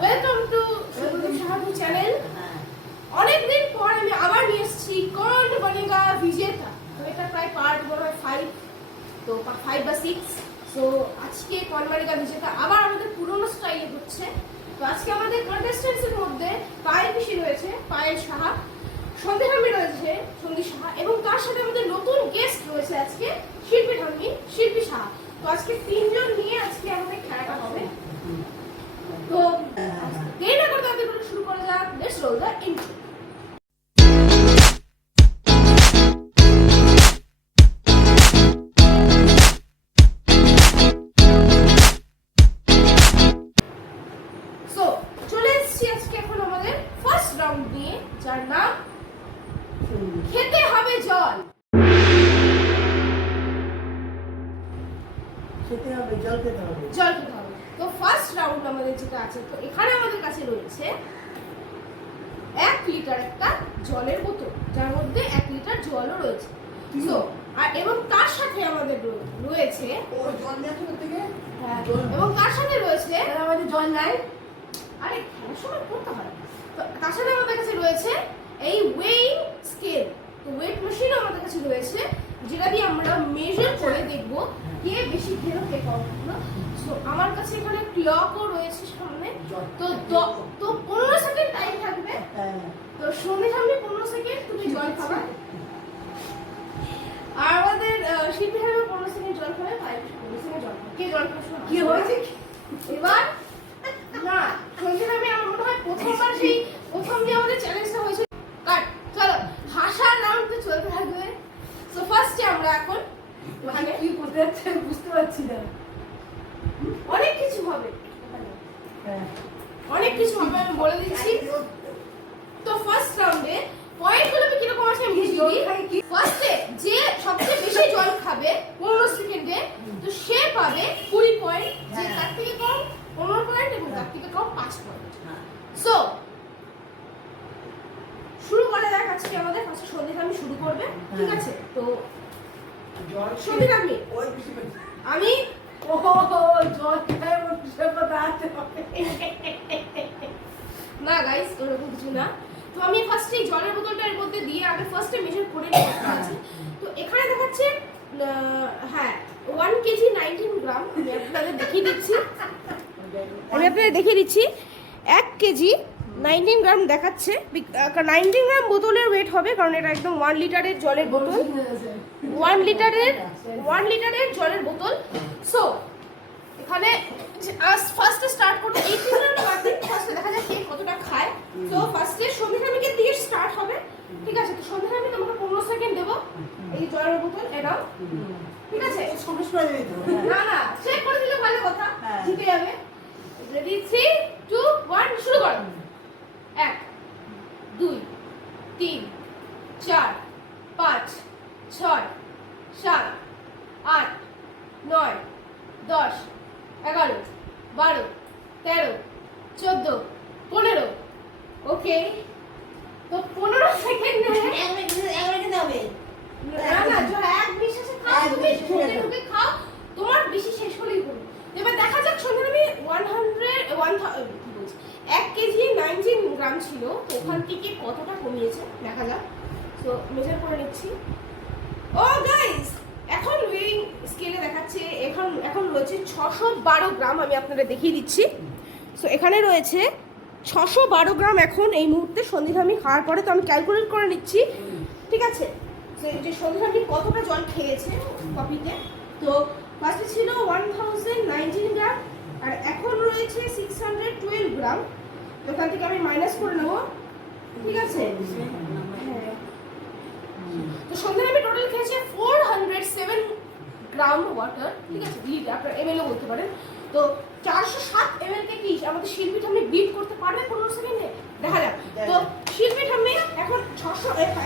Welcome to সাহায্য channel. অনেকদিন পর আমি আবার নিয়ে এসেছি কৌন বনেগা বিজেতা। তো এটা প্রায় পার্ট মনে হয় 5, তো 5 বা 6। তো আজকে কৌন বনেগা বিজেতা আবার আমাদের পুরনো স্টাইলে হচ্ছে। তো আজকে আমাদের কন্টেস্টেন্টসের মধ্যে পায়েল পিসি রয়েছে, পায়েল সাহা, সন্ধি ঠাম্মি রয়েছে, সন্ধি সাহা, এবং তার সাথে আমাদের নতুন গেস্ট রয়েছে আজকে শিল্পী ঠাম্মি, শিল্পী সাহা। তো আজকে তিনজন নিয়ে আজকে আমাদের খেলাটা হবে। তো দেরি না করতে আমাদের শুরু করা যাক। Let's role the intro. So চলে এসেছি আজকে এখন আমাদের ফার্স্ট রাউন্ড নিয়ে, যার নাম খেতে হবে জল। খেতে হবে, জল খেতে হবে। জল খেতে হবে। তো ফার্স্ট রাউন্ড আমাদের যেটা আছে, তো এখানে আমাদের কাছে রয়েছে 1 লিটার একটা জলের বোতল, যার মধ্যে 1 লিটার জলও রয়েছে। সো আর এবং তার সাথে আমাদের রয়েছে জল দেখো থেকে, এবং তার সাথে রয়েছে আমাদের জল নাই। আরে খেলার সময় করতে হয়। তো তার সাথে আমাদের কাছে রয়েছে এই ওয়েইং স্কেল। তো ওয়েট মেশিন আমাদের কাছে রয়েছে, যেটা দিয়ে আমরা মেজার করে দেখব কে বেশি খেলো কে কম খেলো। সো আমার কাছে এখানে ক্লকও রয়েছে সামনে। তো 15 সেকেন্ড টাইম থাকবে। তো সন্ধে সামনে 15 সেকেন্ড তুমি জল খাবা, আর আমাদের শিল্পী সাহেব 15 সেকেন্ড জল খাবে, 15 সেকেন্ড জল খাবে। কে জল খাবে কি হয়েছে এবার? না সন্ধে সামনে আমার মনে হয় প্রথমবার সেই প্রথম যে আমাদের চ্যালেঞ্জটা হয়েছিল। কাট চলো, হাসার রাউন্ড তো চলতে থাকবে। সো ফার্স্টে আমরা এখন মানে কি করতে যাচ্ছে বুঝতে পারছি না। অনেক কিছু হবে, অনেক কিছু হবে, আমি বলে দিচ্ছি। তো ফার্স্ট রাউন্ডে পয়েন্টগুলো কিরকম আছে আমি বুঝিয়ে দিই। ফার্স্টে যে সবচেয়ে বেশি জল খাবে 15 সেকেন্ডে, তো সে পাবে 20 পয়েন্ট, যে তার থেকে কম 15 পয়েন্ট, এবং তার থেকে কম 5 পয়েন্ট। সো শুরু করা যাক। আজকে আমাদের ফার্স্টে সন্দীপ আমি শুরু করবে, ঠিক আছে? তো সন্দীপ আমি জল খেয়ে না গাইস, ওরকম কিছু না। তো আমি ফার্স্টে জলের বোতলটা এর মধ্যে দিয়ে আগে ফার্স্টে মেজার করে নিতে আছে। তো এখানে দেখাচ্ছে হ্যাঁ 1 কেজি 19 গ্রাম। আমি আপনাদের দেখিয়ে দিচ্ছি, 1 কেজি 19 গ্রাম দেখাচ্ছে। 19 গ্রাম বোতলের ওয়েট হবে, কারণ এটা একদম 1 লিটারের জলের বোতল, 1 লিটারের জলের বোতল। সো এখানে ফার্স্টে স্টার্ট করতে 18 গ্রাম বাদে ফার্স্টে দেখা যাক কে কতটা খায়। তো ফার্স্টে সন্ধ্যারামীকে দিয়ে স্টার্ট হবে, ঠিক আছে? তো সন্ধ্যারামী তোমাকে 15 সেকেন্ড দেবো এই জলের বোতল এনাও, ঠিক আছে? না না, চেক করে দিলে ভালো কথা, জিতে যাবে। রেডি 3 2 1 শুরু করো। 1 2 3 4 5 6 7 8 9 10 11 12 13 14 15। ওকে, তো 15 সেকেন্ড এক বিশ্বাসে খাও, তুমি ঢুকে খাও, তোমার বেশি শেষ হলেই হলো। এবার দেখা যাক সন্ধ্যারামী 1 কেজি 19 গ্রাম ছিল, তো ওখান থেকে কতটা কমিয়েছে দেখা যাক। তো মেজার করে নিচ্ছি। ও গাইস, এখন ওয়েইং স্কেলে দেখাচ্ছে এখন রয়েছে 612 গ্রাম। আমি আপনাদের দেখিয়ে দিচ্ছি। সো এখানে রয়েছে 612 গ্রাম এখন এই মুহূর্তে সন্ধিধামি খাওয়ার পরে। তো আমি ক্যালকুলেট করে নিচ্ছি, ঠিক আছে, যে সন্ধিধামি কতটা জল খেয়েছে কপিতে। তো ফার্স্টে ছিল 1019 গ্রাম, আর এখন রয়েছে 612 গ্রাম। তো ওখান থেকে আমি মাইনাস করে নেবো, ঠিক আছে? হ্যাঁ, তো সন্ধ্যারামী টোটাল খেয়েছে 407 গ্রাম ওয়াটার, ঠিক আছে? লিটার, আপনার এমএলও বলতে পারেন। তো 407 এমএল কে কি আমাদের শিল্পী ঠাম্মি বিট করতে পারবে 15 সেকেন্ডে? দেখা যাক। তো শিল্পী ঠাম্মি এখন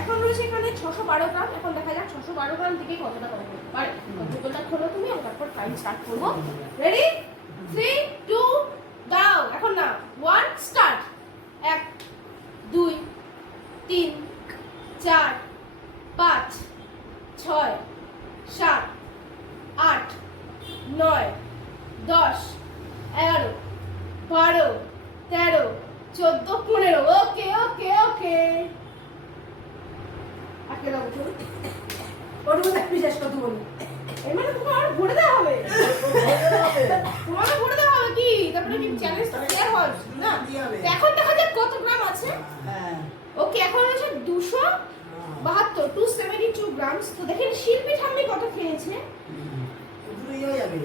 এখন রয়েছে এখানে 612 গ্রাম। এখন দেখা যাক 612 গ্রাম থেকে কতটা কম করতে পারে। বোতলটা খোলো তুমি, আর তারপর টাইম স্টার্ট করবো। রেডি 3 2 দাও। এখন না 1 স্টার্ট। 1 2 3 4 5 6 7 8 9 10 11 12 13 14 15 ওকে ওকে ওকে আকে দাও তো ওর মধ্যে বিশ্বাস কত বলি এর মানে তোমার ভরে দেওয়া হবে তোমার ভরে দেওয়া হবে কি তারপরে কি চ্যালেঞ্জটা শেয়ার হবে না তো এখন দেখা যাক কত গ্রাম আছে হ্যাঁ ওকে এখন আছে 272 272 গ্রাম তো দেখেন শিল্পী ঠাম্মি কত খেয়েছে দুটোই হয়ে যাবে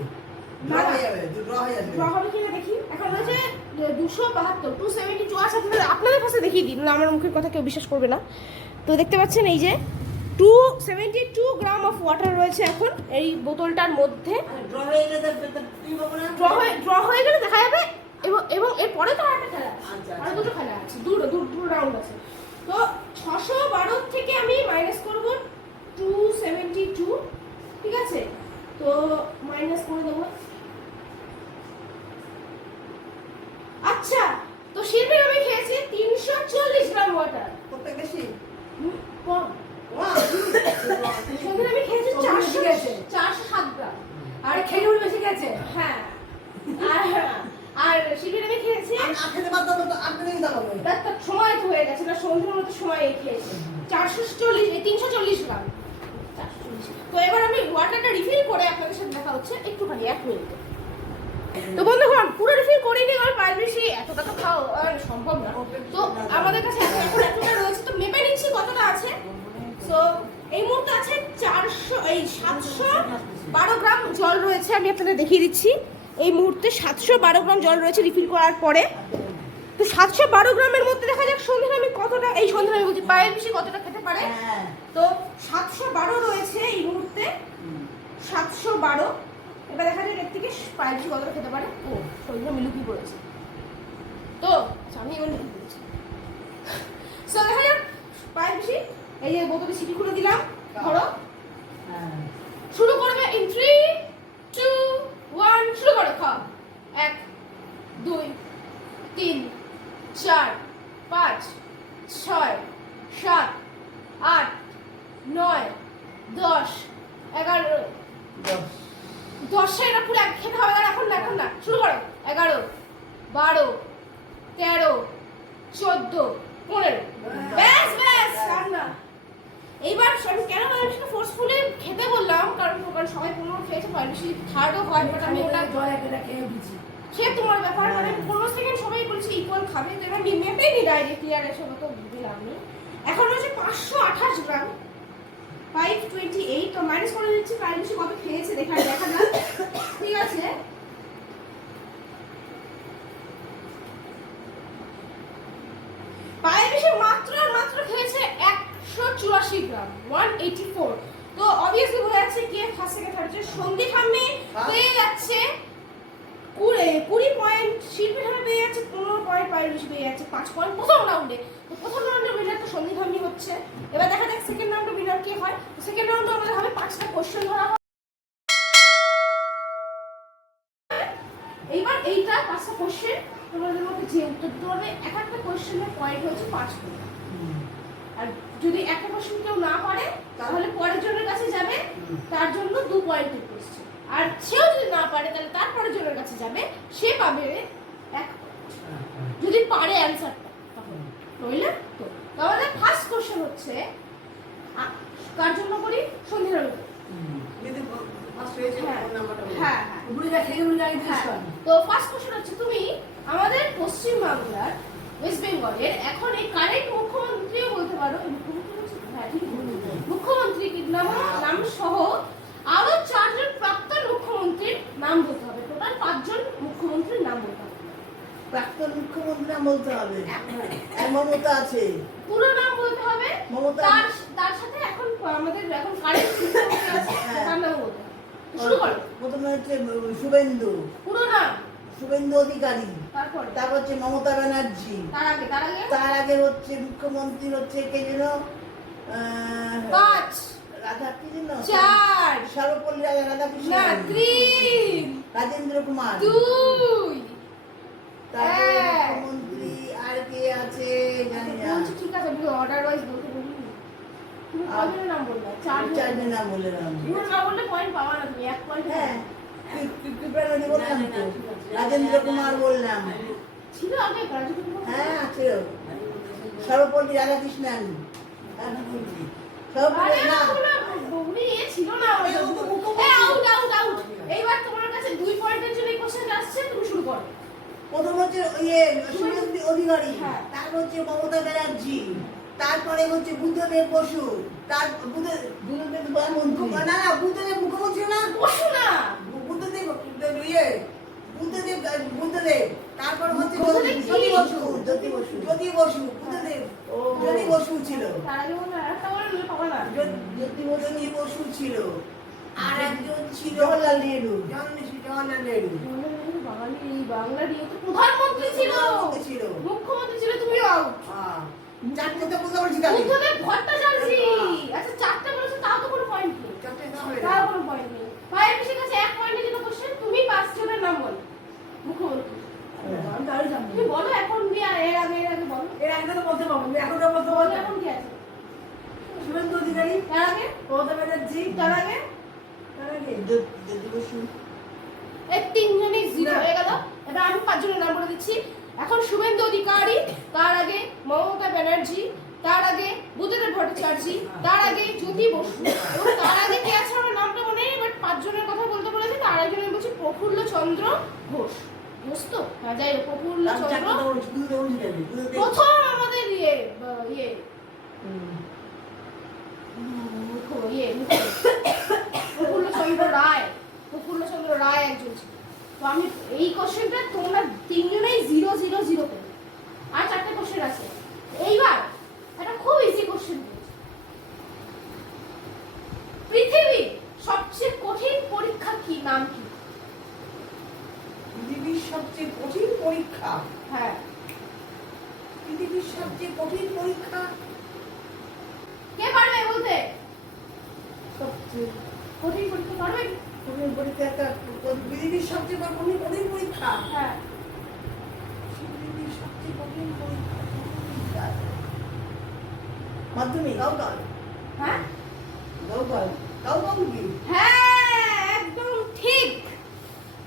ড্র হয়ে যাবে ড্র হয়ে যাবে ড্র হবে কিনা দেখি এখন হচ্ছে 272 272 আচ্ছা আপনাদের কাছে দেখিয়ে দিন না আমার মুখের কথা কেউ বিশ্বাস করবে না তো দেখতে পাচ্ছেন এই যে 272 গ্রাম অফ ওয়াটার রয়েছে এখন এই বোতলটার মধ্যে ড্র হয়ে গেলে তুই বলবো না ড্র হয়ে গেলে দেখা যাবে এবং এর পরে তো আরেকটা খেলা আছে আচ্ছা, আর দুটো খেলা আছে দুটো রাউন্ড আছে তো 612 থেকে আমি মাইনাস করব 272 ঠিক আছে তো মাইনাস করে দেবো আচ্ছা তো শিল্পীর আমি খেয়েছি 340 গ্রাম ওয়াটার প্রত্যেক বেশি কম সেদিন আমি খেয়েছি 407 গ্রাম আর খেজুর বেশি গেছে হ্যাঁ আর শিবির আমি খেয়েছি আর খেতে বাদ দাও তো আর খেতে দাও তার সময় তো হয়ে গেছে না সন্ধ্যার মতো সময় খেয়েছি 340 গ্রাম 440 তো এবার আমি ওয়াটারটা রিফিল করে আপনাদের সাথে দেখা হচ্ছে একটুখানি 1 মিনিট তো বন্ধুগণ পুরো রিফিল করিনি কারণ পার বেশি এতটা তো খাও সম্ভব না তো আমাদের কাছে এখন এতটা রয়েছে তো মেপে নিচ্ছি কতটা আছে সো এই মুহূর্তে আছে 712 গ্রাম জল রয়েছে আমি আপনাদের দেখিয়ে দিচ্ছি এই মুহূর্তে 712 গ্রাম জল রয়েছে রিফিল করার পরে তো 712 গ্রামের মধ্যে দেখা যাক সন্ধ্যা আমি কতটা এই সন্ধ্যা আমি বলছি পায়ের বেশি কতটা খেতে পারে তো 712 রয়েছে এই মুহূর্তে 712 এবার দেখা যাক এর থেকে পায়ের বেশি কতটা খেতে পারে ও সন্ধ্যা মিলুকি পড়েছে তো আচ্ছা আমি এবার মিলুকি পড়েছি সো দেখা যাক পায়ের বেশি এই যে বোতলে সিটি খুলে দিলাম ধরো শুরু করবে ইন 3 2 1 শুরু করো খাও 1 2 3 4 5 6 7 8 9 10 11 10 এটা পুরো এক খেতে হবে এখন না শুরু করো 11 12 13 14 15 ব্যাস রান্না এইবার আমি কেন মানুষকে ফোর্সফুলি খেতে বললাম কারণ সবাই 15 খেয়েছে বেশি থার্ডও হয় বাট আমি ওটা জল একটা খেয়ে দিচ্ছি সে তোমার ব্যাপার মানে 15 সেকেন্ড সবাই বলছে ইকুয়াল খাবে তো এবার মেপেই নি ডাইরেক্টলি আর এসব তো দিলাম আমি এখন হচ্ছে 528 গ্রাম 528 তো মাইনাস করে দিচ্ছি প্রায় বেশি কত খেয়েছে দেখা যাক ঠিক আছে পায়ে বেশি মাত্র খেয়েছে 184 গ্রাম 184 তো অবভিয়াসলি বোঝা যাচ্ছে কে ফার্স্ট সেকেন্ড থার্ড হচ্ছে সন্দীপ হাম্মি পেয়ে যাচ্ছে 20 পয়েন্ট শিল্পী ঠাম্মি পেয়ে যাচ্ছে 15 পয়েন্ট পায়ের বেশি পেয়ে যাচ্ছে 5 পয়েন্ট প্রথম রাউন্ডে তো প্রথম রাউন্ডের উইনার তো সন্দীপ হাম্মি হচ্ছে এবার দেখা যাক সেকেন্ড রাউন্ডের উইনার কে হয় সেকেন্ড রাউন্ডে আমাদের হবে 5টা কোশ্চেন ধরা হবে এইবার এইটা 5টা কোশ্চেন তোমাদের মধ্যে যে উত্তর দিতে হবে এক একটা কোশ্চেনের পয়েন্ট হচ্ছে 5 পয়েন্ট আর যদি একটা কোশ্চেন কেউ না পারে তাহলে পরের জনের কাছে যাবে তার জন্য 2 পয়েন্টের কোশ্চেন আর সেও যদি না পারে তাহলে তার পরের জনের কাছে যাবে সে পাবে 1 যদি পারে অ্যানসারটা বুঝলে তো আমাদের ফার্স্ট কোশ্চেন হচ্ছে কার জন্য করি সন্ধ্যার যদি ফার্স্ট হয়েছে নাম্বারটা হ্যাঁ উপরে যা খেজুর লাগিয়ে দিস তো ফার্স্ট কোশ্চেন হচ্ছে তুমি আমাদের পশ্চিম বাংলার ওয়েস্ট বেঙ্গলের এখন এই কারেন্ট মুখ্যমন্ত্রীও বলতে পারো মুখ্যমন্ত্রী নাম সহ আরো 4 জন প্রাক্তন মুখ্যমন্ত্রীর নাম বলতে হবে টোটাল 5 জন মুখ্যমন্ত্রীর নাম বলতে হবে প্রাক্তন মুখ্যমন্ত্রী নাম বলতে হবে আর মমতা আছে পুরো নাম বলতে হবে মমতা তার সাথে এখন আমাদের এখন কারেন্ট মুখ্যমন্ত্রী আছে তার নাম বলতে হবে শুরু করো প্রথমে হচ্ছে শুভেন্দু পুরো নাম শুভেন্দু অধিকারী তারপর হচ্ছে মমতা ব্যানার্জি তার আগে হচ্ছে মুখ্যমন্ত্রী হচ্ছে কে যেন 5 রাধা কি যেন 4 সর্বপল্লী রাধাকৃষ্ণ না 3 রাজেন্দ্র কুমার 2 তারপরে মুখ্যমন্ত্রী আর কে আছে জানি না ঠিক আছে আমি অর্ডার ওয়াইজ বলতে বলি তুমি কয়জনের নাম বললে 4 চারজনের নাম বললাম পুরো নাম বললে পয়েন্ট পাওয়া না তুমি 1 পয়েন্ট হ্যাঁ কৃপা নদী বললাম তো রাজেন্দ্র কুমার বললাম ছিল আগে গ্রাজুয়েট হ্যাঁ আছে সর্বপল্লী রাধাকৃষ্ণন সর্বপল্লী না বৌদি এ ছিল না আউট আউট আউট এইবার তোমার কাছে 2 পয়েন্টের জন্য কোশ্চেন আসছে তুমি শুরু করো প্রথম হচ্ছে ইয়ে শুভেন্দু অধিকারী, হ্যাঁ। তারপর হচ্ছে মমতা ব্যানার্জি, তারপরে হচ্ছে বুদ্ধদেব বসু, তার বুদ্ধদেব না না বুদ্ধদেব মুখ্যমন্ত্রী না বসু না বুদ্ধদেব ইয়ে বুদ্ধদেব তারপর হচ্ছে বুদ্ধদেব কি? জ্যোতি বসু বুদ্ধদেব জ্যোতি বসু ছিল, তার আগে মনে হয় আরেকটা বলে পাবো না জ্যোতি বসু ছিল, আর একজন ছিল জওয়াহরলাল নেহরু। বাঙালি এই বাংলার ইয়ে তো প্রধানমন্ত্রী ছিল ছিল মুখ্যমন্ত্রী ছিল তুমি আউট চারটে তো কথা বলছি তাহলে বুদ্ধদেব ভট্টাচার্য আচ্ছা চারটা বলেছো তাও তো কোনো পয়েন্ট নেই চারটে না হয়ে তাও কোনো পয়েন্ট নেই ভাই পিসের কাছে 1 পয়েন্টের জন্য কোশ্চেন তুমি 5 জনের নাম বলো মুখ্যমন্ত্রী আমি তাহলে জানবো তুমি বলো এখন তুমি আর এর আগে বলো এর আগে তো বলতে পারবো না, এখন তো বলতে বলো পারবো এখন কি আছে শুভেন্দু অধিকারী, তার আগে মমতা ব্যানার্জি, তার আগে জ্যোতি বসু এই তিনজনই জিরো না। হয়ে গেল এবার আমি 5 জনের নাম বলে দিচ্ছি এখন শুভেন্দু অধিকারী তার আগে মমতা ব্যানার্জি তার আগে বুদ্ধদেব ভট্টাচার্য তার আগে জ্যোতি বসু এবং তার আগে কে আছে আমার নামটা মনে নেই বাট 5 জনের কথা বলতে বলেছে তার একজন আমি বলছি প্রফুল্ল চন্দ্র ঘোষ ঘোষ তো হ্যাঁ যাই হোক প্রফুল্ল চন্দ্র প্রথম আমাদের প্রফুল্ল চন্দ্র রায় একজন ছিল তো আমি এই কোশ্চেনটা তোমরা তিনজনেই 0-0-0 পেলে আর 4টে কোশ্চেন আছে এইবার একটা খুব ইজি কোশ্চেন পৃথিবীর সবচেয়ে কঠিন পরীক্ষা কি নাম কি পৃথিবীর সবচেয়ে কঠিন পরীক্ষা হ্যাঁ পৃথিবীর সবচেয়ে কঠিন পরীক্ষা কে পারবে বলতে সবচেয়ে কঠিন পরীক্ষা পারবে কঠিন পরীক্ষা একটা পৃথিবীর সবচেয়ে কঠিন পরীক্ষা হ্যাঁ পৃথিবীর সবচেয়ে কঠিন পরীক্ষা মাধ্যমিক গাও হ্যাঁ কি হ্যাঁ একদম ঠিক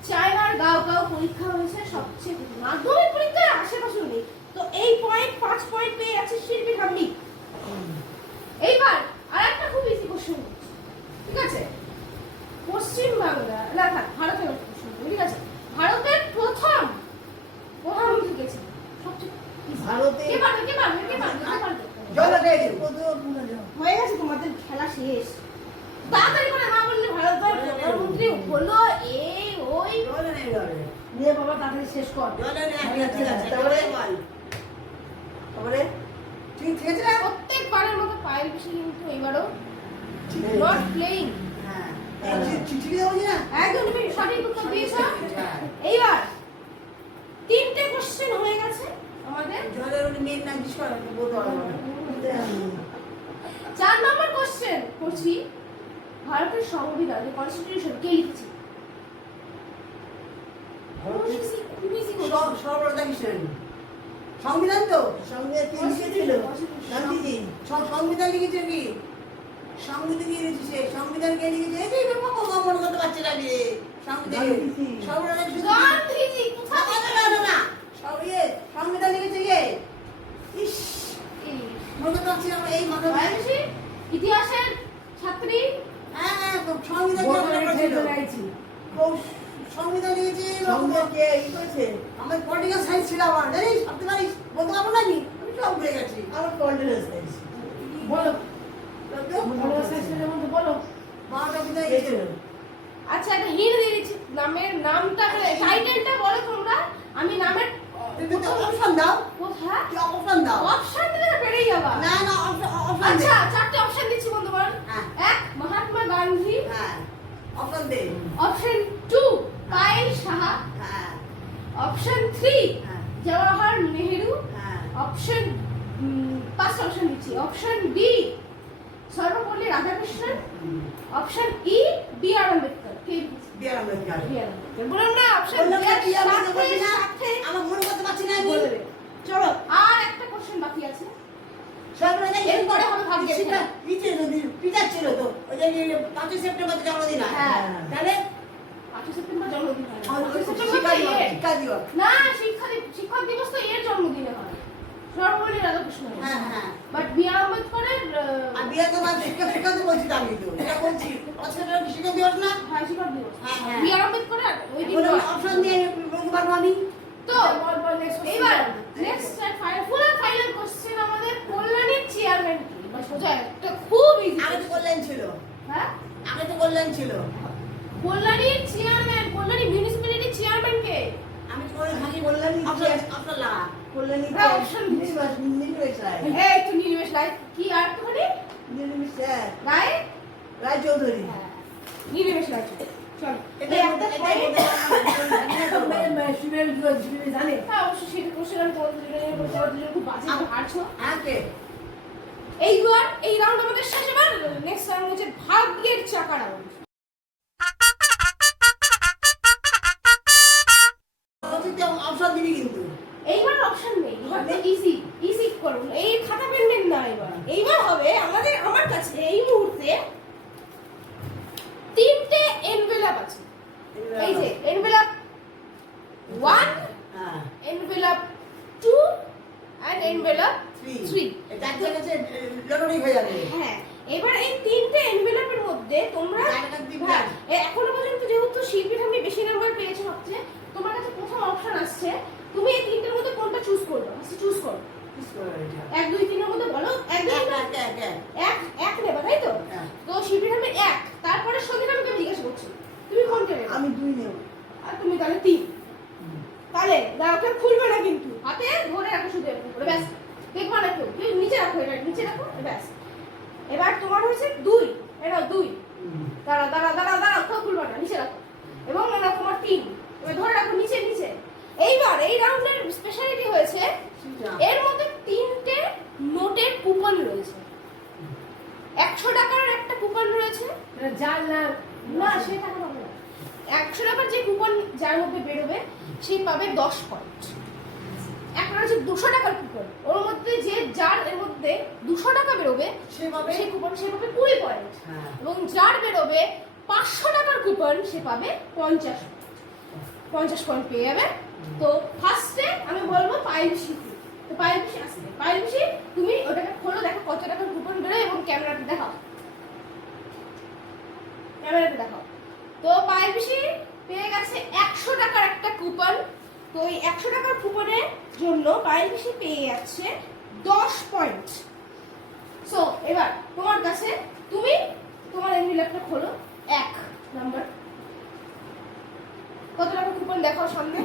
চায়নার গাও পরীক্ষা হয়েছে সবচেয়ে কঠিন মাধ্যমিক পরীক্ষার আশেপাশে নেই তো এই পয়েন্ট 5 পয়েন্ট পেয়ে আছে শিল্পী ধাম্মিক এইবার আরেকটা খুব ইজি কোশ্চেন ঠিক আছে পশ্চিম বাংলা না থাক ভারতের কোশ্চেন ঠিক আছে ভারতের প্রথম প্রধানমন্ত্রী কে ছিল সবচেয়ে ভারতে কে পারবে জলদেব হয়ে গেছে তোমাদের খেলা শেষ তাড়াতাড়ি করে না বললে ভারতের প্রধানমন্ত্রী হলো এই ওই নিয়ে বাবা তাড়াতাড়ি শেষ কর। তারপরে ঠিক আছে না প্রত্যেকবারের মতো পায়েল বেশি কিন্তু এবারও নট প্লেইং হ্যাঁ চিঠি দিয়ে বলছি না একদম তুমি সঠিক উত্তর দিয়েছো এইবার 3টে কোশ্চেন হয়ে গেছে আমাদের জলের মেয়ের নাম জিজ্ঞেস করা বলতে পারবো না 4 নম্বর কোশ্চেন করছি ভারতের সংবিধান কনস্টিটিউশন কে লিখেছে সংবিধান তো গান্ধীজি সংবিধান লিখেছে কি সংবিধান কে লিখেছে সংবিধান কে লিখেছে এই যে মনে করতে পারছে না রে সংবিধান গান্ধীজি সংবিধান লিখেছে কে ইস মনে করতে পারছি না এই মনে বায়োলজি ইতিহাসের ছাত্রী হ্যাঁ সংবিধান সংবিধান লিখেছে আমার পলিটিক্যাল সায়েন্স ছিল আমার জানিস ভাবতে পারিস বলতে পারবো না আমি সব ভুলে গেছি আমার পলিটিক্যাল সায়েন্স বলো বলো বারোটা বিদায় গেছিল আচ্ছা একটা হিন্ট দিয়ে দিচ্ছি নামটা টাইটেলটা বলো তোমরা আমি নামের অপশন দাও কোথায় অপশন দাও অপশন দিলে পেরেই যাবা না না অপশন আচ্ছা 4টে অপশন দিচ্ছি বন্ধুগণ হ্যাঁ। 1 মহাত্মা গান্ধী হ্যাঁ অপশন দে অপশন 2 পায়েল সাহা হ্যাঁ অপশন 3 হ্যাঁ জওহরলাল নেহেরু হ্যাঁ অপশন 5 অপশন দিচ্ছি option D Sarvepalli Radhakrishnan option E B R Ambedkar কে B R Ambedkar B R Ambedkar বললাম না অপশন বললাম না, B R B R Ambedkar সাথে না। সাথে আমার মনে করতে পারছি না আমি বলে দেবে চলো আর একটা কোশ্চেন বাকি আছে এরপরে হবে ভাগ্যের খেলা। পিতার ছিল তো ওই যে 5 সেপ্টেম্বর জন্মদিন হয় হ্যাঁ। তাহলে 5 সেপ্টেম্বর জন্মদিন হয় 5 শিক্ষা সেপ্টেম্বর দিবস না শিক্ষক দিবস রাধাকৃষ্ণ হ্যাঁ হ্যাঁ বাট বি আর আম্বেদকরের আর বিয়ে তো বাদ শিক্ষাতে বলছি তো আমি তো এটা বলছি অছেটা শিক্ষা দিবস না হ্যাঁ শিক্ষক দিবস হ্যাঁ, হ্যাঁ। বি আর আম্বেদকরের ওই দিন কোনো অপশন দিয়ে বলতে পারবো আমি তো এবার নেক্সট ফুল ফাইনাল কোশ্চেন আমাদের কল্যাণীর চেয়ারম্যান কি বা সোজা একটা খুব ইজি আগে তো কল্যাণ ছিল হ্যাঁ আগে তো কল্যাণ ছিল কল্যাণীর চেয়ারম্যান কল্যাণী মিউনিসিপ্যালিটির চেয়ারম্যান কে আমি তো করে থাকি কল্যাণ অপশন লা কল্যাণ হ্যাঁ, option নির্বাচ রায় এই তো নির্বেশ রায় কি আর তো মানে নির্বাচ রায় রায় চৌধুরী হ্যাঁ নির্বেশ রায় চল এটা এই একটা point শিবের শিবের জানে হ্যাঁ অবশ্যই সেটা কোশ্চেন আমি তোমাদের খুব বাজে হারছো আগে এইবার এই রাউন্ড আমাদের শেষ এবার নেক্সট রাউন্ড হচ্ছে ভাগ্যের চাকা রাউন্ড অপশন দিবি কিন্তু এইবার অপশন নেই এবার তো ইজি ইজি করুন এই খাতা পেন নেন না এইবার হবে আমার কাছে এই মুহূর্তে তিনটে এনভেলপ আছে এই যে এনভেলপ 1 হ্যাঁ এনভেলপ 2 এন্ড এনভেলপ 3 এটা থেকে কাছে লটারি হয়ে যাবে হ্যাঁ এবার এই তিনটে এনভেলপের মধ্যে তোমরা চারটা দিবি হ্যাঁ, এখনো পর্যন্ত যেহেতু শিল্পী ঠাম্মি বেশি নাম্বার পেয়েছে সবচেয়ে তোমার কাছে প্রথম অপশন আসছে তুমি এই তিনটের মধ্যে কোনটা চুজ করবে আচ্ছা চুজ করো 1 2 3 এর মধ্যে বলো 1 2 এক নেবা তাই তো হ্যাঁ। তো শিল্পী ঠাম্মি 1 তারপরে সঙ্গে আমি জিজ্ঞাসা করছি তুমি কোনটা নেবে আমি 2 নেব আর তুমি তাহলে 3 তাহলে দাও কেউ খুলবে না কিন্তু হাতে ধরে রাখো শুধু এরকম করে ব্যাস দেখবা না কেউ কেউ নিচে রাখো এটা নিচে রাখো ব্যাস এবার তোমার হচ্ছে 2 এটা 2 দাঁড়া কেউ খুলবে না নিচে রাখো এবং এটা তোমার 3 এবার ধরে রাখো নিচে নিচে এইবার এই রাউন্ডের স্পেশালিটি হয়েছে এর মধ্যে তিনটে নোটের কুপন রয়েছে 100 টাকার একটা কুপন রয়েছে যার না না সে টাকা পাবে না 100 টাকার যে কুপন যার মধ্যে বেরোবে সেই পাবে 10 পয়েন্ট একটা হচ্ছে 200 টাকার কুপন ওর মধ্যে যে যার এর মধ্যে 200 টাকা বেরোবে সে পাবে সেই কুপন সে পাবে 20 পয়েন্ট হ্যাঁ এবং যার বেরোবে 500 টাকার কুপন সে পাবে 50 পয়েন্ট পেয়ে যাবে তো ফার্স্টে আমি বলবো পাইলশি তো পাইলশি আসবে পাইলশি তুমি ওটাকে খোলো দেখো কত টাকার কুপন বেরোয় এবং ক্যামেরাতে দেখাও তো পাইলশি পেয়ে গেছে 100 টাকার একটা কুপন তো এই 100 টাকার কুপনের জন্য পাইলশি পেয়ে যাচ্ছে 10 পয়েন্ট সো এবার তোমার কাছে তুমি তোমার এনভেলপটা খোলো 1 নাম্বার কত টাকার কুপন দেখাও সামনে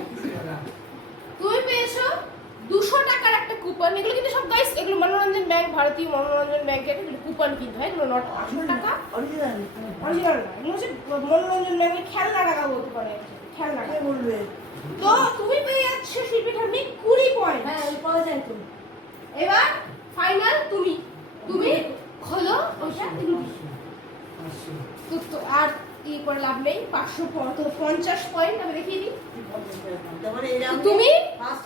তুমি পেয়েছো 200 টাকার একটা কুপন এগুলো কিন্তু সব গাইস এগুলো মনোরঞ্জন ব্যাংক ভারতীয় মনোরঞ্জন ব্যাংকের এগুলো কুপন কিন্তু হয় এগুলো নট 500 টাকা অরিজিনাল অরিজিনাল না এগুলো হচ্ছে মনোরঞ্জন ব্যাংকের খেলনা টাকা বলতে পারে খেলনা কে বলবে তো তুমি পেয়ে যাচ্ছ শিল্পী ঠাম্মি 20 পয়েন্ট হ্যাঁ ওই পাওয়া যায় তো এবার ফাইনাল তুমি খোলো ওইটা তো আর ই করে লাভ নেই 550 পয়েন্ট আমি দেখিয়ে দিই তারপরে এই রাউন্ডে তুমি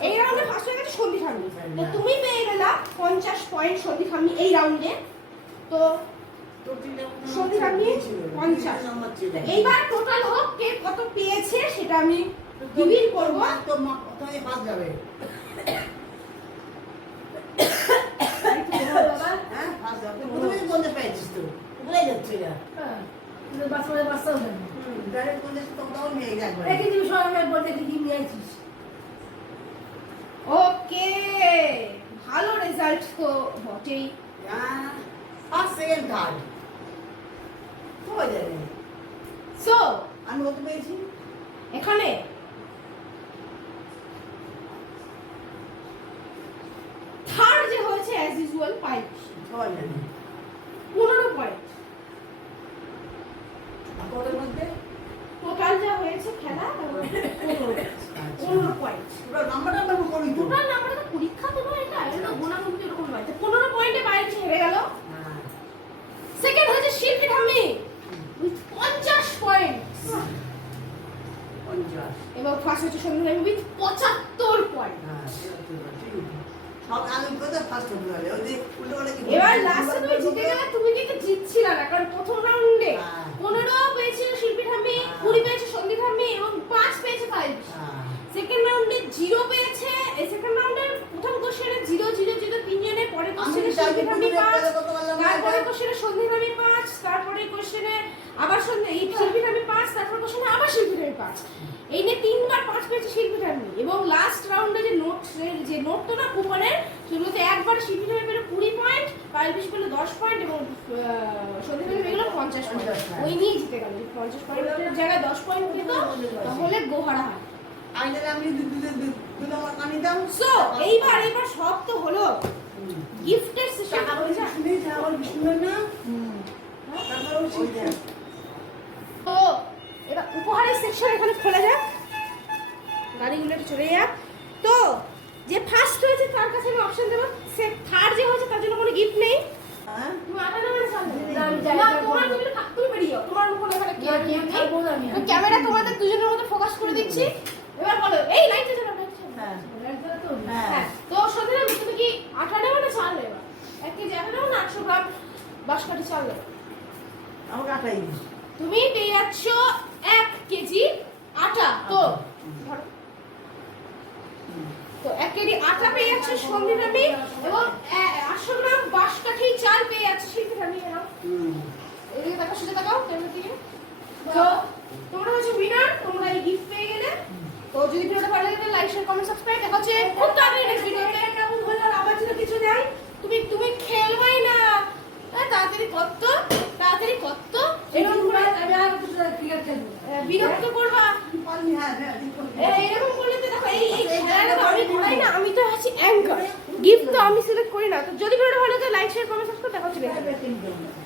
এই রাউন্ডে ফার্স্ট হয়ে গেছে সন্ধি ঠাম্মি তো তুমি পেয়ে গেলা 50 পয়েন্ট সন্ধি ঠাম্মি এই রাউন্ডে তো সন্ধি ঠাম্মি 50 নাম্বার ছিল এইবার টোটাল হোক কে কত পেয়েছে সেটা আমি রিভিল করব তো প্রথমে পাস যাবে বাবা হ্যাঁ পাস যাবে প্রথমে বলতে পেরেছিস তো কোথায় যাচ্ছে এটা হ্যাঁ বাচ্চা বাচ্চাও জানে ডাইরেক্ট বলতে তো তাও নিয়ে যাবে একই দিন সবাই বলতে কি নিয়ে আইছিস ওকে ভালো রেজাল্ট তো বটেই ফার্স্ট সেকেন্ড থার্ড কোথায় যাবে সো আমি কত পেয়েছি এখানে থার্ড যে হয়েছে অ্যাজ ইউজুয়াল 5 সবাই জানে 15 পয়েন্ট কতর মধ্যে টোটাল যা হয়েছে খেলা 15 পয়েন্ট পুরো নাম্বারটা আমি করি তো টোটাল নাম্বার তো পরীক্ষা তো নয় এটা গুণাগুণি এরকম নয় 15 পয়েন্টে বাইরে হেরে গেল হ্যাঁ সেকেন্ড হয়েছে শিল্পী ঠাম্মি উইথ 50 পয়েন্ট 50 এবং ফার্স্ট হচ্ছে সন্ধ্যা ঠাম্মি উইথ 75 পয়েন্ট হ্যাঁ সব আমি কোথায় ফার্স্ট হতে পারে ওই যে উল্টো করে কি এবার লাস্টে তুমি জিতে গেলে তুমি কিন্তু জিতছিল না কারণ প্রথম রাউন্ডে হ্যাঁ। 15 পেয়েছিল শিল্পী ঠাম্মি হ্যাঁ। 20 পেয়েছে সন্দীপ ঠাম্মি এবং 5 পেয়েছে পাইল হ্যাঁ সেকেন্ড রাউন্ডে 0 পেয়েছে এই সেকেন্ড রাউন্ডের প্রথম কোশ্চেনে 0 0 0 তিনজন শিল্পীরামি 5, তারপরে কোশ্চেনে সন্ধিরামি 5, তারপরে কোশ্চেনে আবার শিল্পীরামি 5, তারপর কোশ্চেনে আবার শিল্পীরামি 5। এই নিয়ে 3 বার 5 পেয়েছে শিল্পীরামি। এবং লাস্ট রাউন্ডে যে নোট তো না কুপনের, সেগুলোতে একবার শিল্পীরামি পেলো 20 পয়েন্ট, পাইলবিশ পেলো 10 পয়েন্ট এবং সন্ধিরামি পেলো 50 পয়েন্ট। ওই নিয়ে জিতে গেল। 50 পয়েন্টের জায়গায় 10 পয়েন্ট পেত, তাহলে গোহারা হয়। আমি দু নম্বর কানি দাম। সো এইবার সব তো হলো, গিফটের সেশন টাকা বলে শুনে যাওয়ার শুনে না। তারপর ও শিখে। তো এটা উপহারের সেকশন এখানে খোলা যাক, গাড়িগুলো চলে যাক। তো যে ফার্স্ট হয়েছে তার কাছে আমি অপশন দেবো, সে থার্ড যে হয়েছে তার জন্য কোনো গিফট নেই। হ্যাঁ তুমি আটা নেবে না সামনে? না, আমি না, জায়গা তোমার করবো। তুমি তুমি বেরিয়ে যাও, তোমার কোনো এখানে না, কেক খাবো না আমি। ক্যামেরা তোমাদের দুজনের মধ্যে ফোকাস করে দিচ্ছি। এবার বলো, এই লাইটটা জ্বালাও, লাইটটা জ্বালাও। হ্যাঁ হ্যাঁ, তো সন্ধ্যা তুমি কি আটা নেবে না চাল নেবে? 1 কেজি আটা নেবে না 800 গ্রাম বাঁশকাঠি চাল নেবে? আমাকে আটাই দিস। তুমি পেয়ে যাচ্ছ 1 কেজি আটা। তো ধরো, তো 1 কেজি আটা পেয়ে যাচ্ছ সন্ধিরামি এবং 800 গ্রাম বাঁশকাঠি চাল পেয়ে যাচ্ছে শিল্পীরামি। এনাও এদিকে তাকাও, সোজা তাকাও ক্যামেরার দিকে। তো তোমরা হচ্ছে উইনার, তোমরা এই গিফট পেয়ে গেলে। তো যদি ভিডিওটা ভালো লাগে লাইক শেয়ার কমেন্ট সাবস্ক্রাইব। দেখা হচ্ছে খুব তাড়াতাড়ি নেক্সট ভিডিওতে। কেমন হলো আবার যদি কিছু দেয়, তুমি খেলবাই না। তাড়াতাড়ি কত, তাড়াতাড়ি কত, এরকম করে আমি আর কিছু ক্রিকেট খেলবো। বিরক্ত করবা। হ্যাঁ হ্যাঁ এরকম করলে তো দেখো, এই খেলাটা তো আমি করাই না, আমি তো আছি অ্যাঙ্কার। গিফট তো আমি সিলেক্ট করি না। তো যদি ভিডিওটা ভালো লাগে লাইক শেয়ার কমেন্ট সাবস্ক্রাইব। দেখা হচ্ছে next video তে।